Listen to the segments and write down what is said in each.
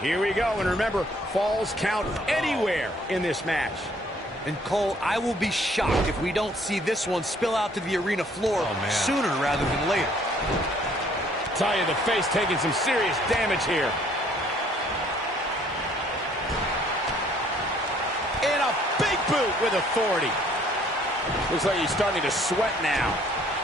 Here we go, and remember, falls count anywhere in this match. And Cole, I will be shocked if we don't see this one spill out to the arena floor sooner rather than later. Tell you, the face taking some serious damage here. And a big boot with authority. Looks like he's starting to sweat now.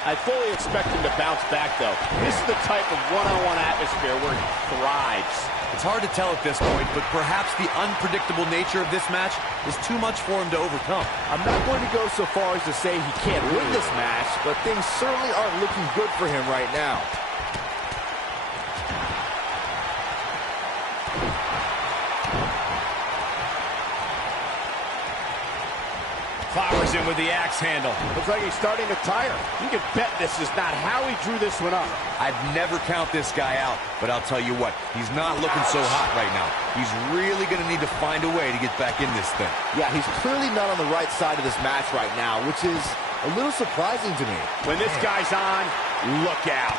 I fully expect him to bounce back, though. This is the type of one-on-one atmosphere where he thrives. It's hard to tell at this point, but perhaps the unpredictable nature of this match is too much for him to overcome. I'm not going to go so far as to say he can't win this match, but things certainly aren't looking good for him right now. Powers in with the axe handle. Looks like he's starting to tire. You can bet this is not how he drew this one up. I'd never count this guy out, but I'll tell you what, he's not looking so hot right now. He's really going to need to find a way to get back in this thing. Yeah, he's clearly not on the right side of this match right now, which is a little surprising to me. When this guy's on, look out.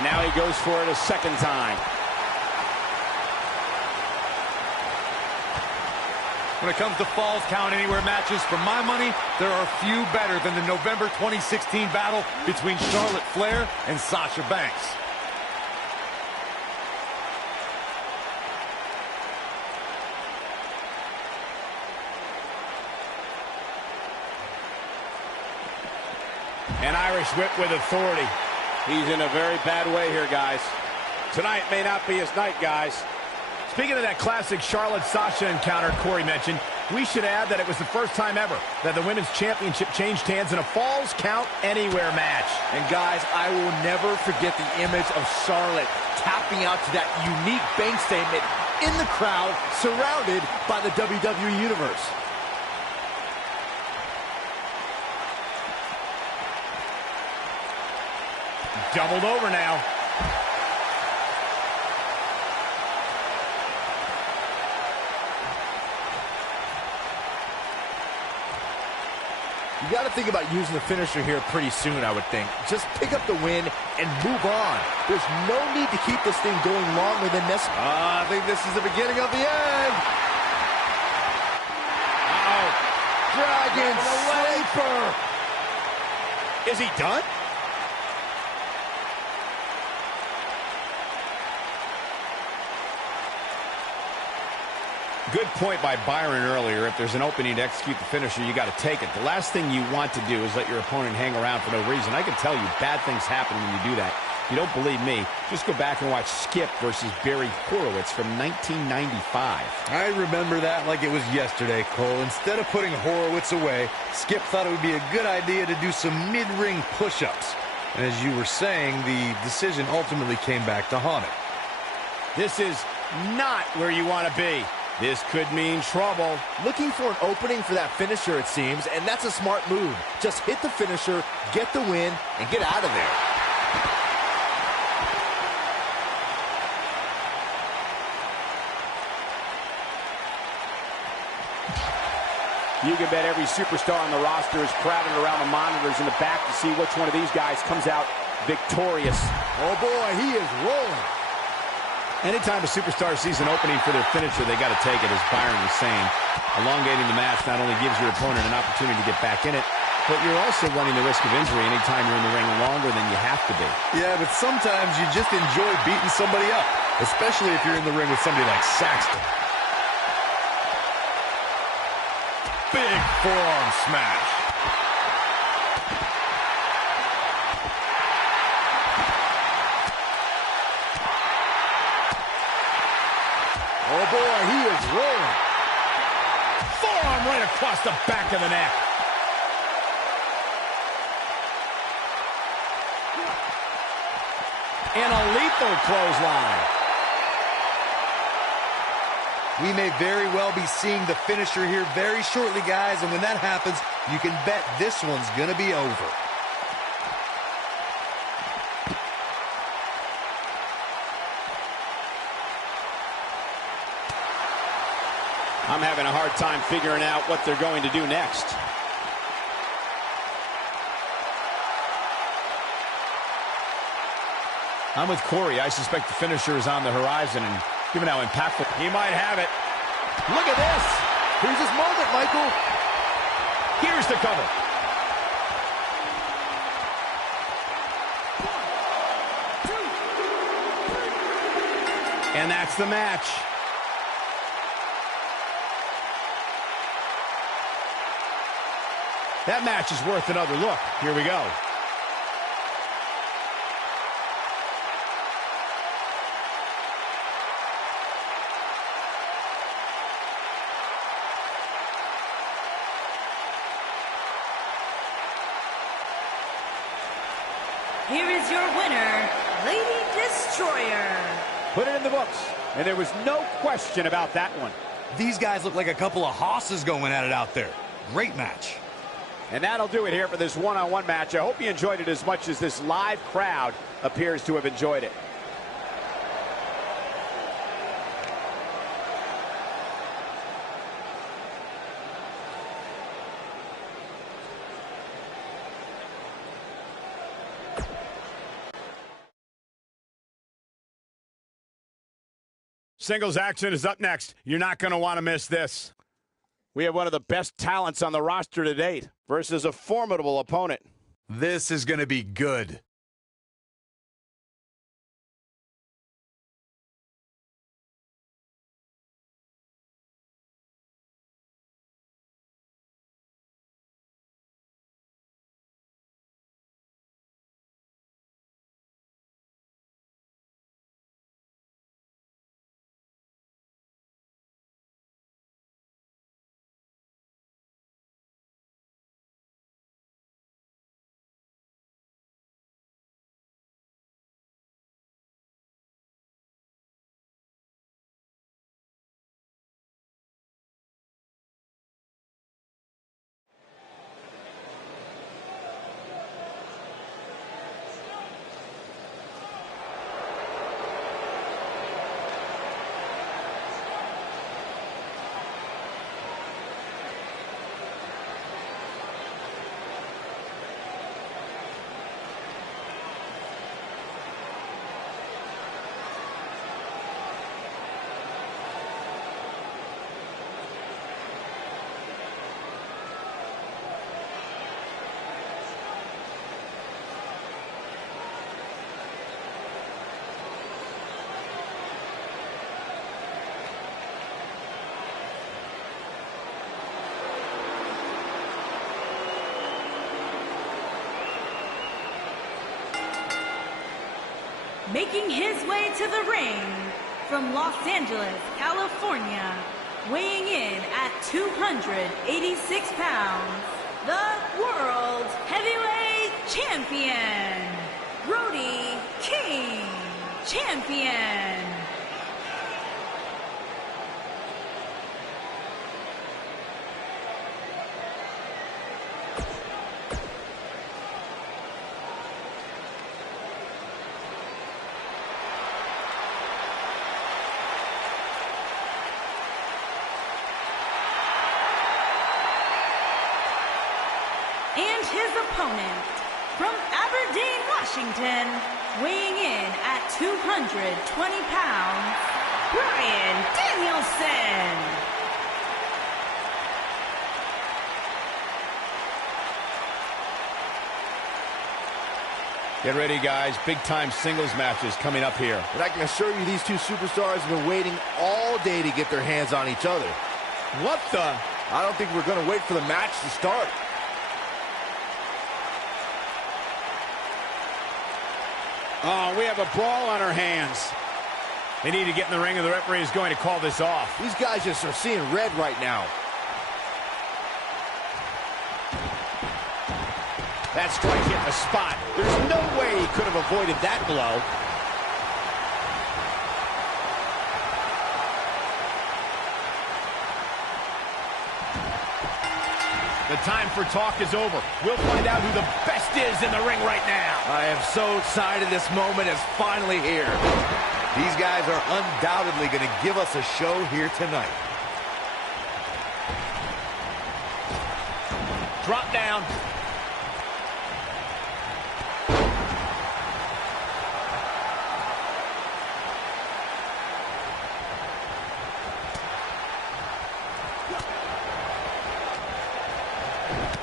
And now he goes for it a second time. When it comes to Falls Count Anywhere matches, for my money, there are few better than the November 2016 battle between Charlotte Flair and Sasha Banks. An Irish whip with authority. He's in a very bad way here, guys. Tonight may not be his night, guys. Speaking of that classic Charlotte-Sasha encounter Corey mentioned, we should add that it was the first time ever that the Women's Championship changed hands in a Falls Count Anywhere match. And guys, I will never forget the image of Charlotte tapping out to that unique bank statement in the crowd, surrounded by the WWE Universe. Doubled over now. You got to think about using the finisher here pretty soon, I would think. Just pick up the win and move on. There's no need to keep this thing going longer than necessary. I think this is the beginning of the end. Uh-oh. Dragon Sleeper. Is he done? Good point by Byron earlier. If there's an opening to execute the finisher, you got to take it. The last thing you want to do is let your opponent hang around for no reason. I can tell you bad things happen when you do that. If you don't believe me, just go back and watch Skip versus Barry Horowitz from 1995. I remember that like it was yesterday, Cole. Instead of putting Horowitz away, Skip thought it would be a good idea to do some mid-ring push-ups. And as you were saying, the decision ultimately came back to haunt him. This is not where you want to be. This could mean trouble. Looking for an opening for that finisher, it seems, and that's a smart move. Just hit the finisher, get the win, and get out of there. You can bet every superstar on the roster is crowded around the monitors in the back to see which one of these guys comes out victorious. Oh boy, he is rolling. Anytime a superstar sees an opening for their finisher, they got to take it, as Byron was saying. Elongating the match not only gives your opponent an opportunity to get back in it, but you're also running the risk of injury anytime you're in the ring longer than you have to be. Yeah, but sometimes you just enjoy beating somebody up, especially if you're in the ring with somebody like Saxton. Big forearm smash. Oh boy, he is rolling. Forearm right across the back of the neck. And a lethal clothesline. We may very well be seeing the finisher here very shortly, guys, and when that happens, you can bet this one's gonna be over. I'm having a hard time figuring out what they're going to do next. I'm with Corey. I suspect the finisher is on the horizon, and given how impactful, he might have it. Look at this. Here's his moment, Michael. Here's the cover. And that's the match. That match is worth another look. Here we go. Here is your winner, Lady Destroyer. Put it in the books, and there was no question about that one. These guys look like a couple of hosses going at it out there. Great match. And that'll do it here for this one-on-one match. I hope you enjoyed it as much as this live crowd appears to have enjoyed it. Singles action is up next. You're not going to want to miss this. We have one of the best talents on the roster to date versus a formidable opponent. This is going to be good. Making his way to the ring from Los Angeles, California, weighing in at 286 pounds, the World Heavyweight Champion, Brody King, Champion. And his opponent, from Aberdeen, Washington, weighing in at 220 pounds, Bryan Danielson. Get ready, guys. Big-time singles matches coming up here. But I can assure you these two superstars have been waiting all day to get their hands on each other. What the? I don't think we're going to wait for the match to start. Oh, we have a brawl on our hands. They need to get in the ring, and the referee is going to call this off. These guys just are seeing red right now. That strike hit the spot. There's no way he could have avoided that blow. The time for talk is over. We'll find out who the best is in the ring right now. I am so excited this moment is finally here. These guys are undoubtedly going to give us a show here tonight. Drop down.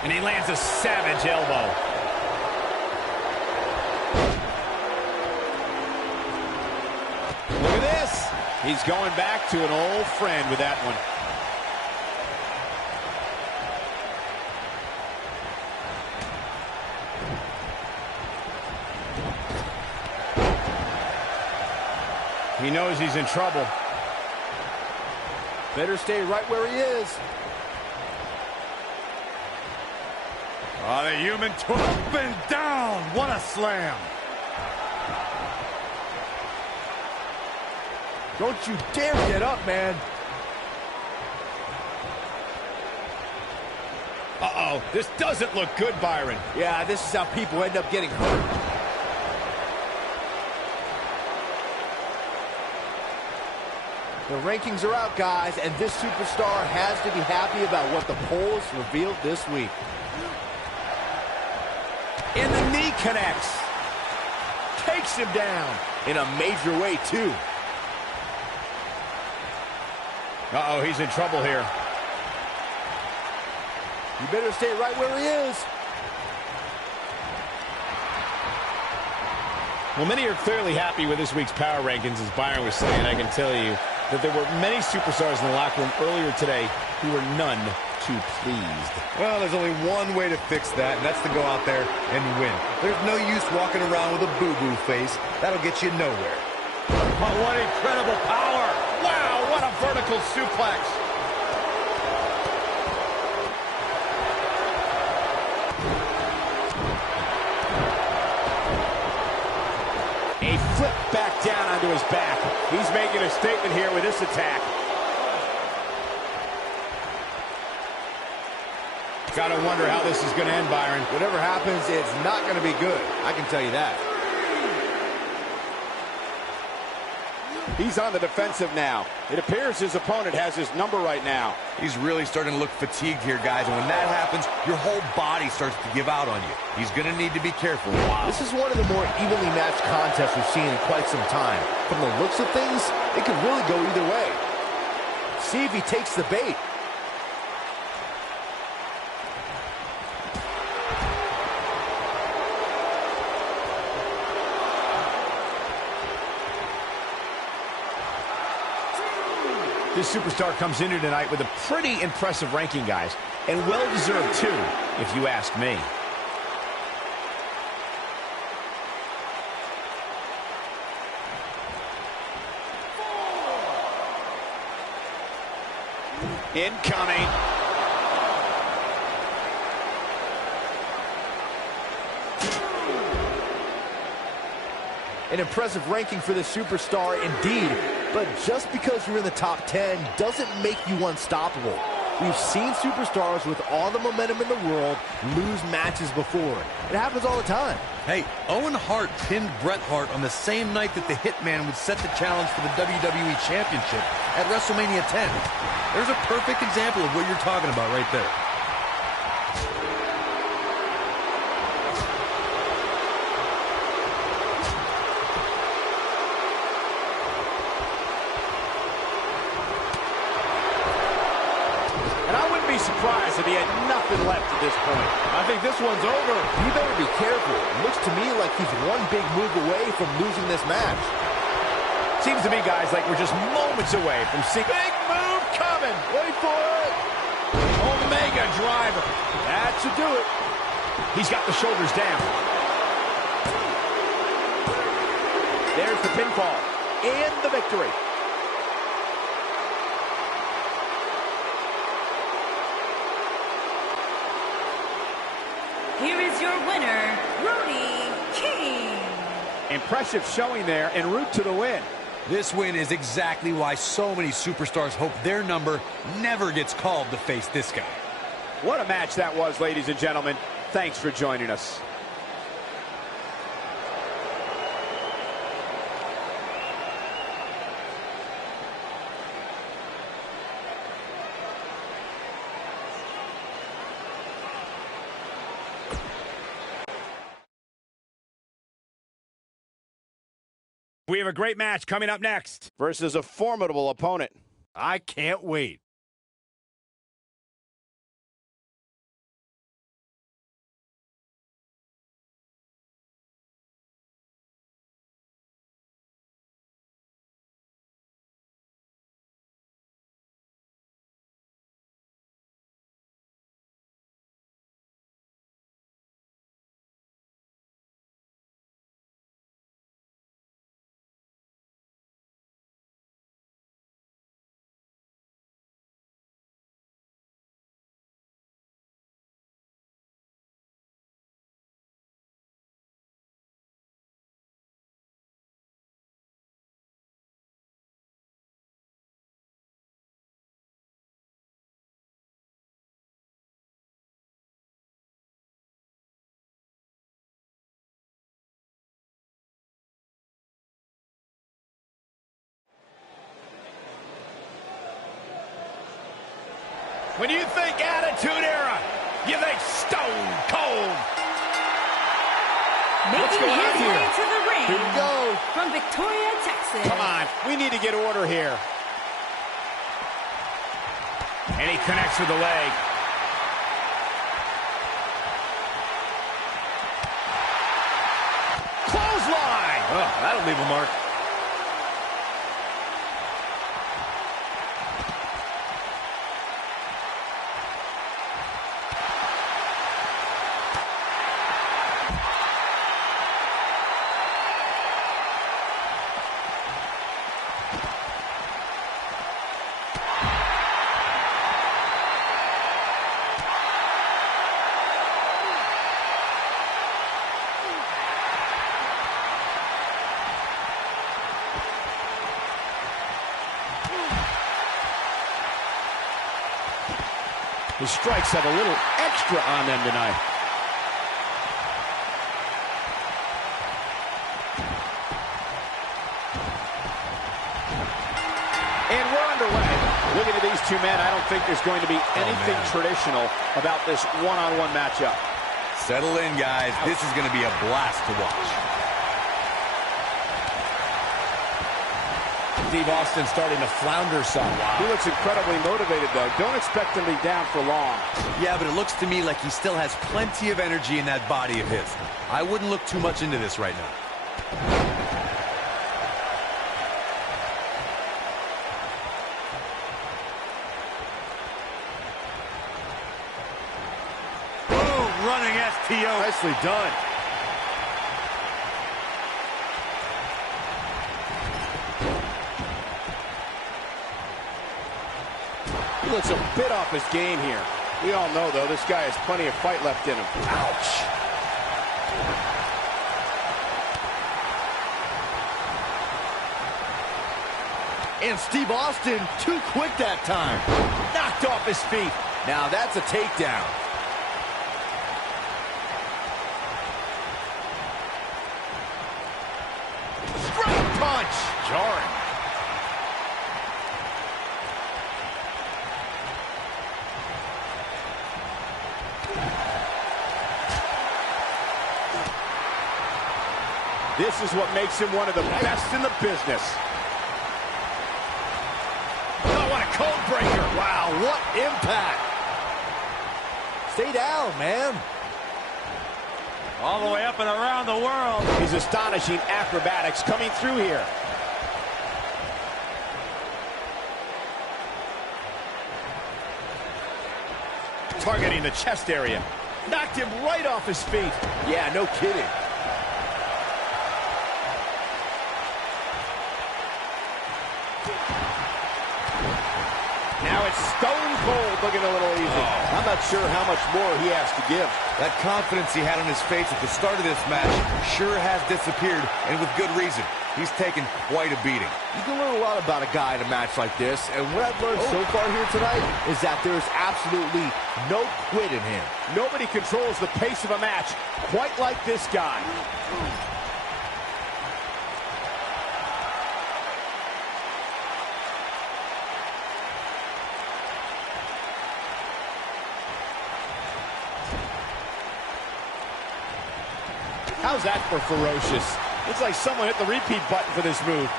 And he lands a savage elbow. Look at this. He's going back to an old friend with that one. He knows he's in trouble. Better stay right where he is. Oh, the human up and down. What a slam. Don't you dare get up, man. Uh-oh, this doesn't look good, Byron. Yeah, this is how people end up getting hurt. The rankings are out, guys, and this superstar has to be happy about what the polls revealed this week. And the knee connects. Takes him down in a major way, too. Uh-oh, he's in trouble here. You better stay right where he is. Well, many are clearly happy with this week's power rankings, as Byron was saying. I can tell you that there were many superstars in the locker room earlier today who were none too pleased. Well, there's only one way to fix that, and that's to go out there and win. There's no use walking around with a boo-boo face. That'll get you nowhere. Oh, what incredible power! Wow, what a vertical suplex! A flip back down onto his back. He's making a statement here with this attack. Gotta wonder how this is gonna end, Byron. Whatever happens, it's not going to be good. I can tell you that. He's on the defensive now. It appears his opponent has his number right now. He's really starting to look fatigued here, guys, and when that happens, your whole body starts to give out on you. He's going to need to be careful. Wow. This is one of the more evenly matched contests we've seen in quite some time. From the looks of things, it could really go either way. See if he takes the bait. This superstar comes in here tonight with a pretty impressive ranking, guys, and well-deserved, too, if you ask me. Incoming. An impressive ranking for this superstar indeed, but just because you're in the top 10 doesn't make you unstoppable. We've seen superstars with all the momentum in the world lose matches before. It happens all the time. Hey, Owen Hart pinned Bret Hart on the same night that the Hitman would set the challenge for the WWE Championship at WrestleMania 10. There's a perfect example of what you're talking about right there. And I wouldn't be surprised if he had nothing left at this point. I think this one's over. You better be careful. It looks to me like he's one big move away from losing this match. Seems to me, guys, like we're just moments away from seeing big move coming. Wait for it. Omega driver. That should do it. He's got the shoulders down. There's the pinfall and the victory. Here is your winner, Brody King. Impressive showing there en route to the win. This win is exactly why so many superstars hope their number never gets called to face this guy. What a match that was, ladies and gentlemen. Thanks for joining us. We have a great match coming up next. Versus a formidable opponent. I can't wait. When you think Attitude Era, you think Stone Cold. Making his way to the ring. Here we go. From Victoria, Texas. Come on, we need to get order here. And he connects with the leg. Clothesline! Oh, that'll leave a mark. His strikes have a little extra on them tonight. And we're underway. Looking at these two men, I don't think there's going to be anything traditional about this one-on-one matchup. Settle in, guys. This is going to be a blast to watch. Steve Austin starting to flounder some. He looks incredibly motivated, though. Don't expect him to be down for long. Yeah, but it looks to me like he still has plenty of energy in that body of his. I wouldn't look too much into this right now. Boom, running STO. Nicely done. He looks a bit off his game here. We all know, though, this guy has plenty of fight left in him. Ouch! And Steve Austin, too quick that time. Knocked off his feet. Now that's a takedown. Straight punch. Jarring. This is what makes him one of the best in the business. Oh, what a code breaker. Wow, what impact. Stay down, man. All the way up and around the world. His astonishing acrobatics coming through here. Targeting the chest area. Knocked him right off his feet. Yeah, no kidding. Now it's Stone Cold looking a little easy. I'm not sure how much more he has to give. That confidence he had on his face at the start of this match sure has disappeared, and with good reason. He's taken quite a beating. You can learn a lot about a guy in a match like this, and what I've learned so far here tonight is that there's absolutely no quit in him. Nobody controls the pace of a match quite like this guy. How's that for ferocious? Looks like someone hit the repeat button for this move.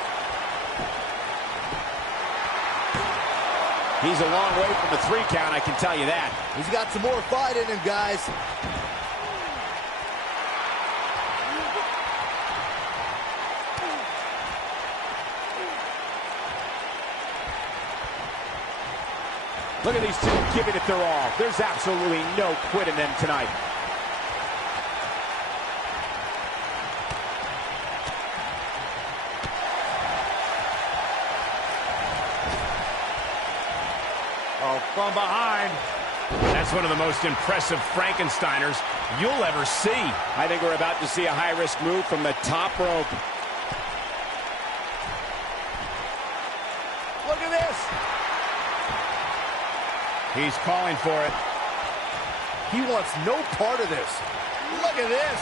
He's a long way from the 3 count, I can tell you that. He's got some more fight in him, guys. Look at these two giving it their all. There's absolutely no quit in them tonight. Oh, from behind. That's one of the most impressive Frankensteiners you'll ever see. I think we're about to see a high-risk move from the top rope. Look at this. He's calling for it. He wants no part of this. Look at this.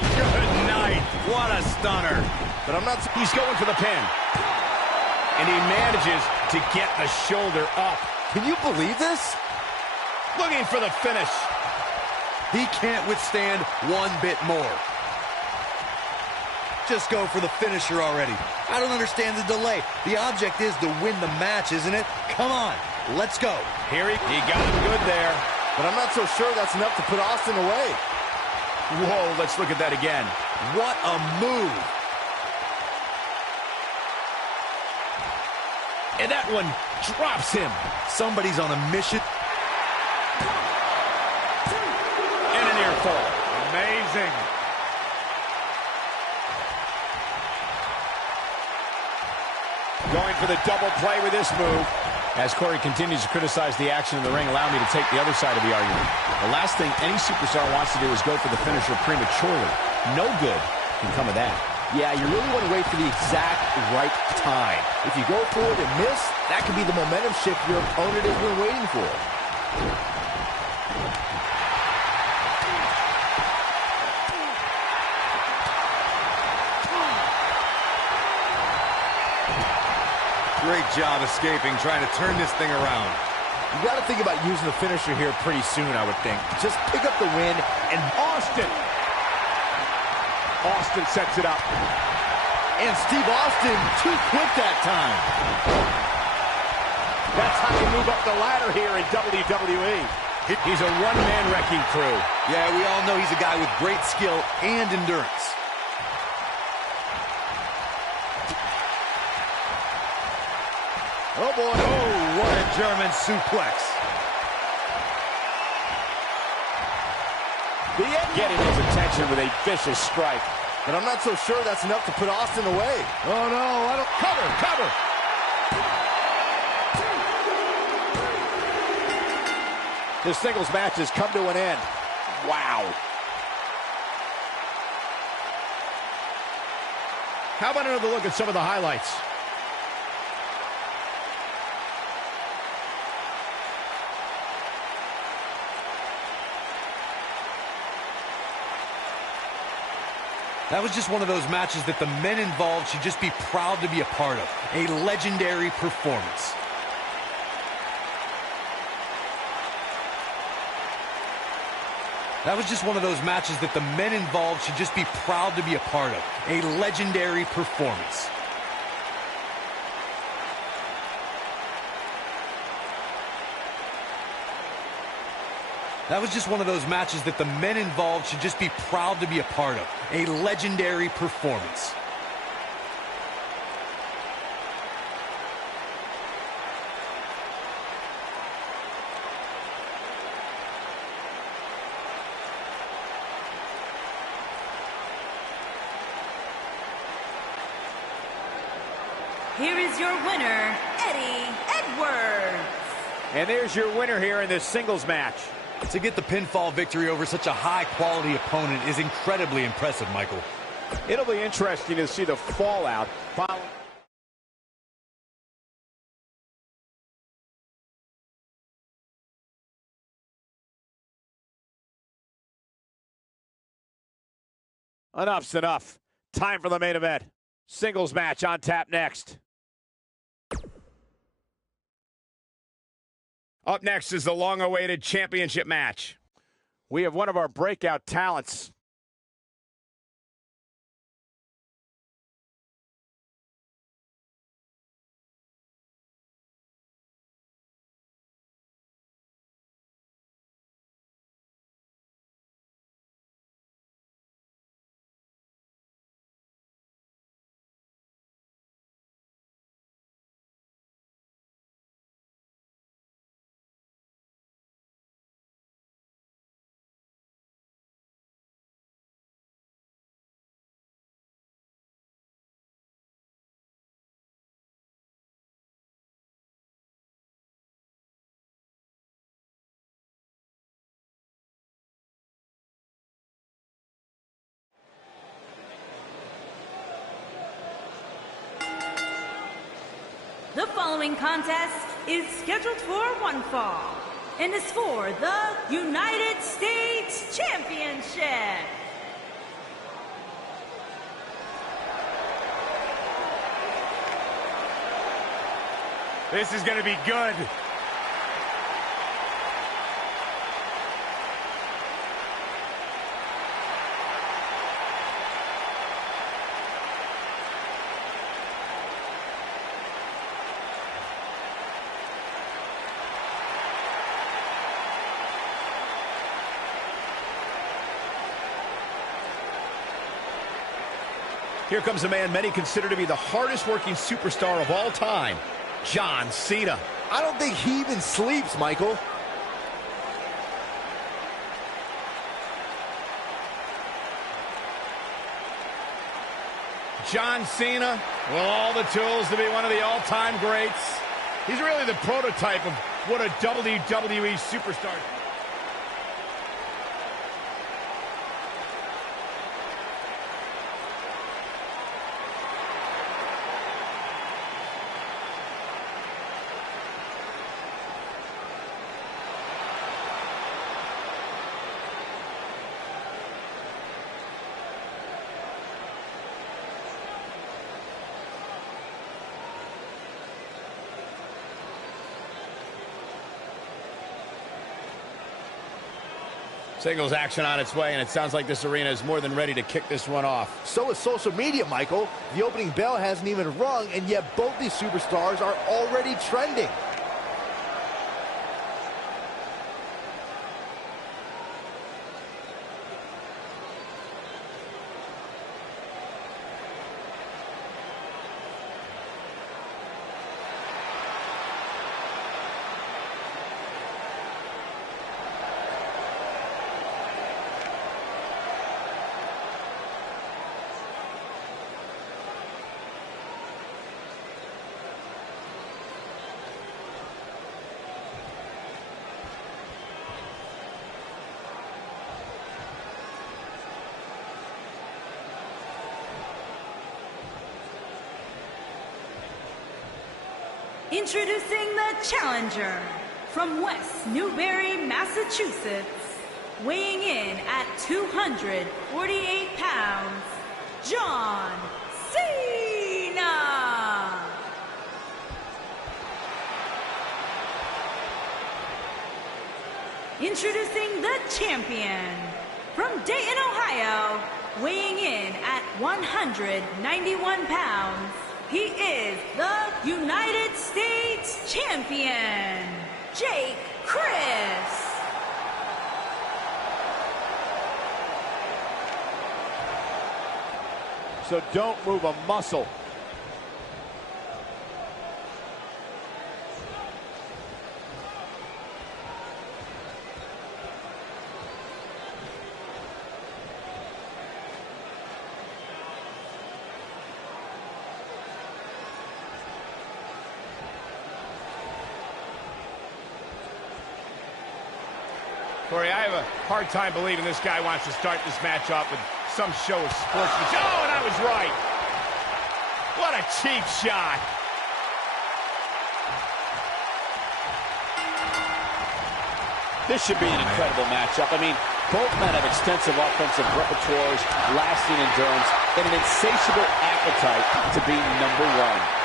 Good night. What a stunner. But I'm not... He's going for the pin. And he manages to get the shoulder up. Can you believe this? Looking for the finish. He can't withstand one bit more. Just go for the finisher already. I don't understand the delay. The object is to win the match, isn't it? Come on, let's go. Here he got him good there. But I'm not so sure that's enough to put Austin away. Whoa, let's look at that again. What a move. And that one drops him. Somebody's on a mission. And a near fall. Amazing. Going for the double play with this move. As Corey continues to criticize the action in the ring, allow me to take the other side of the argument. The last thing any superstar wants to do is go for the finisher prematurely. No good can come of that. Yeah, you really want to wait for the exact right time. If you go for it and miss, that could be the momentum shift your opponent has been waiting for. Great job escaping, trying to turn this thing around. You got to think about using the finisher here pretty soon, I would think. Just pick up the win, and Austin sets it up. And Steve Austin too quick that time. That's how you move up the ladder here in WWE. He's a one-man wrecking crew. Yeah, we all know he's a guy with great skill and endurance. Oh, boy. Oh, what a German suplex. Getting his attention with a vicious strike. But I'm not so sure that's enough to put Austin away. Oh, no, I don't... Cover. This singles match has come to an end. Wow. How about another look at some of the highlights? That was just one of those matches that the men involved should just be proud to be a part of. A legendary performance. That was just one of those matches that the men involved should just be proud to be a part of. A legendary performance. That was just one of those matches that the men involved should just be proud to be a part of. A legendary performance. Here is your winner, Eddie Edwards. And there's your winner here in this singles match. To get the pinfall victory over such a high-quality opponent is incredibly impressive, Michael. It'll be interesting to see the fallout following. Enough's enough. Time for the main event. Singles match on tap next. Up next is the long-awaited championship match. We have one of our breakout talents. The following contest is scheduled for one fall and is for the United States Championship. This is going to be good. Here comes a man many consider to be the hardest working superstar of all time, John Cena. I don't think he even sleeps, Michael. John Cena, with all the tools to be one of the all-time greats. He's really the prototype of what a WWE superstar. Singles action on its way, and it sounds like this arena is more than ready to kick this one off. So is social media, Michael. The opening bell hasn't even rung, and yet both these superstars are already trending. Introducing the challenger from West Newbury, Massachusetts, weighing in at 248 pounds, John Cena. Introducing the champion from Dayton, Ohio, weighing in at 191 pounds. He is the United States Champion, Jake Chris. So don't move a muscle. Corey, I have a hard time believing this guy wants to start this match off with some show of sportsmanship. Oh, and I was right. What a cheap shot. This should be an incredible matchup. I mean, both men have extensive offensive repertoires, lasting endurance, and an insatiable appetite to be number one.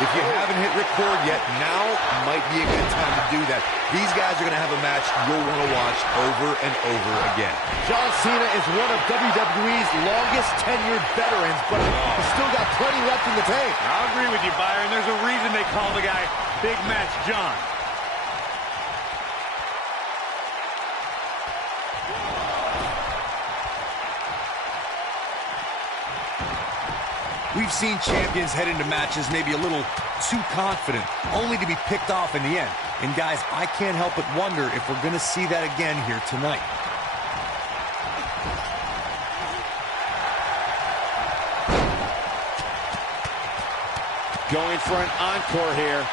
If you haven't hit record yet, now might be a good time to do that. These guys are going to have a match you'll want to watch over and over again. John Cena is one of WWE's longest tenured veterans, but he's still got plenty left in the tank. I'll agree with you, Byron. There's a reason they call the guy Big Match John. We've seen champions head into matches maybe a little too confident, only to be picked off in the end. And guys, I can't help but wonder if we're going to see that again here tonight. Going for an encore here.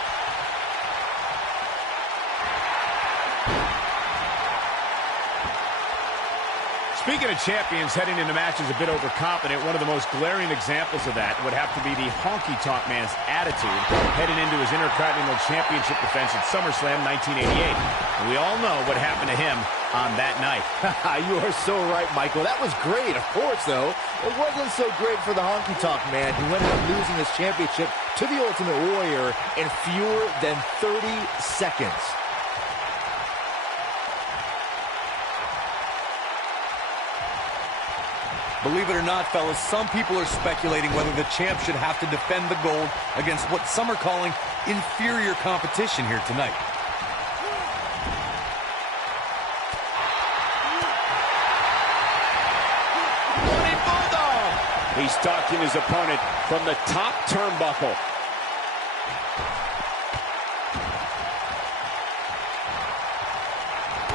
Speaking of champions heading into matches a bit overconfident, one of the most glaring examples of that would have to be the honky-tonk man's attitude heading into his Intercontinental Championship defense at SummerSlam 1988. And we all know what happened to him on that night. You are so right, Michael. That was great, of course, though. It wasn't so great for the honky-tonk man who ended up losing his championship to the Ultimate Warrior in fewer than 30 seconds. Believe it or not, fellas, some people are speculating whether the champ should have to defend the gold against what some are calling inferior competition here tonight. Running Bulldog! He's stalking his opponent from the top turnbuckle.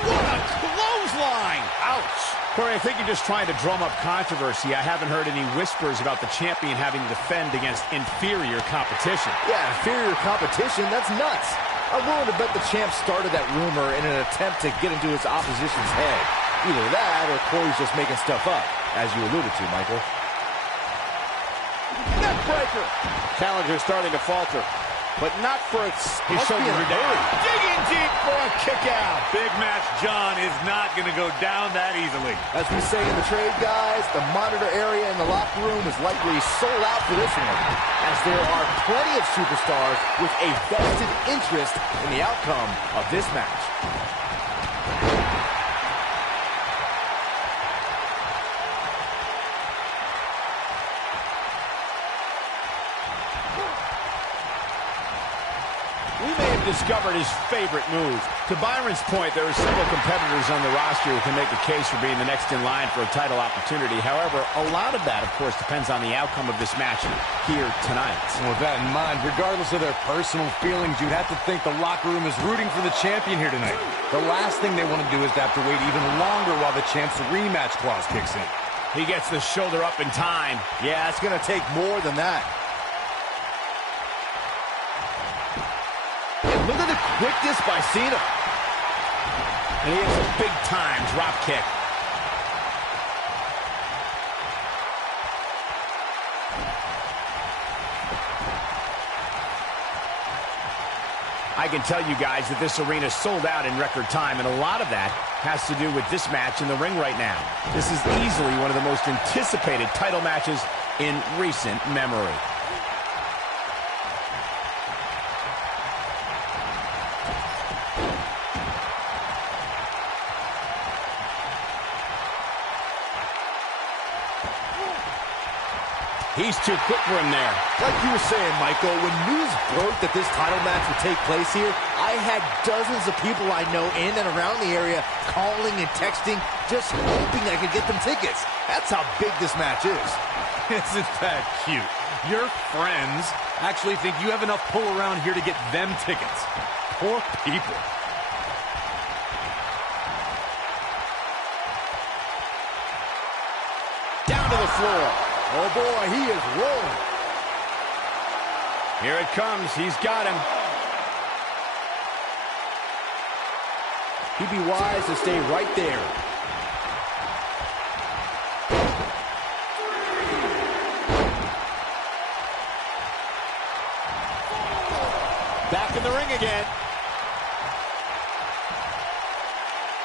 What a clothesline! Ouch! Corey, I think you're just trying to drum up controversy. I haven't heard any whispers about the champion having to defend against inferior competition. Yeah, inferior competition? That's nuts. I'm willing to bet the champ started that rumor in an attempt to get into his opposition's head. Either that, or Corey's just making stuff up, as you alluded to, Michael. Neckbreaker! Challenger starting to falter, but not for its... His shoulders are down. Digging deep for a kick out. Big Match John is not going to go down that easily. As we say in the trade, guys, the monitor area in the locker room is likely sold out for this one, as there are plenty of superstars with a vested interest in the outcome of this match. We may have discovered his favorite move. To Byron's point, there are several competitors on the roster who can make a case for being the next in line for a title opportunity. However, a lot of that, of course, depends on the outcome of this match here tonight. And with that in mind, regardless of their personal feelings, you'd have to think the locker room is rooting for the champion here tonight. The last thing they want to do is to have to wait even longer while the champ's rematch clause kicks in. He gets the shoulder up in time. Yeah, it's going to take more than that. Look at the quickness by Cena. And he has a big-time drop kick. I can tell you guys that this arena sold out in record time, and a lot of that has to do with this match in the ring right now. This is easily one of the most anticipated title matches in recent memory. He's too quick for him there. Like you were saying, Michael, when news broke that this title match would take place here, I had dozens of people I know in and around the area calling and texting, just hoping I could get them tickets. That's how big this match is. Isn't that cute? Your friends actually think you have enough pull around here to get them tickets. Poor people. Down to the floor. Oh, boy, he is rolling. Here it comes. He's got him. He'd be wise to stay right there. Back in the ring again.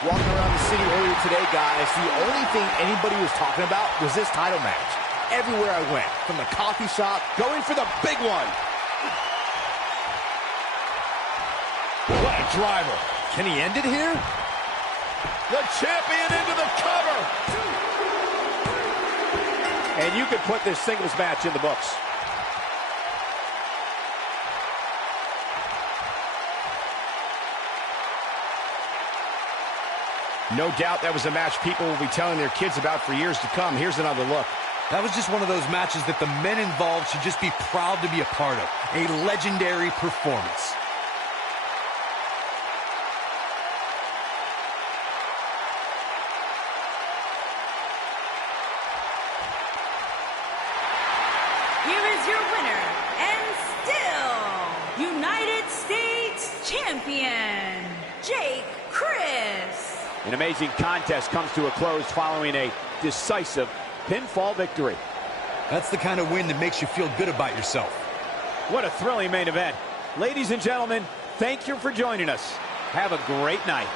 Walking around the city earlier today, guys, the only thing anybody was talking about was this title match. Everywhere I went, from the coffee shop, Going for the big one. What a driver. can he end it here? The champion into the cover. And you could put this singles match in the books. No doubt that was a match people will be telling their kids about for years to come. Here's another look. That was just one of those matches that the men involved should just be proud to be a part of. A legendary performance. Here is your winner, and still United States Champion, Jake Chris. An amazing contest comes to a close following a decisive pinfall victory. That's the kind of win that makes you feel good about yourself. What a thrilling main event. Ladies and gentlemen, thank you for joining us. Have a great night.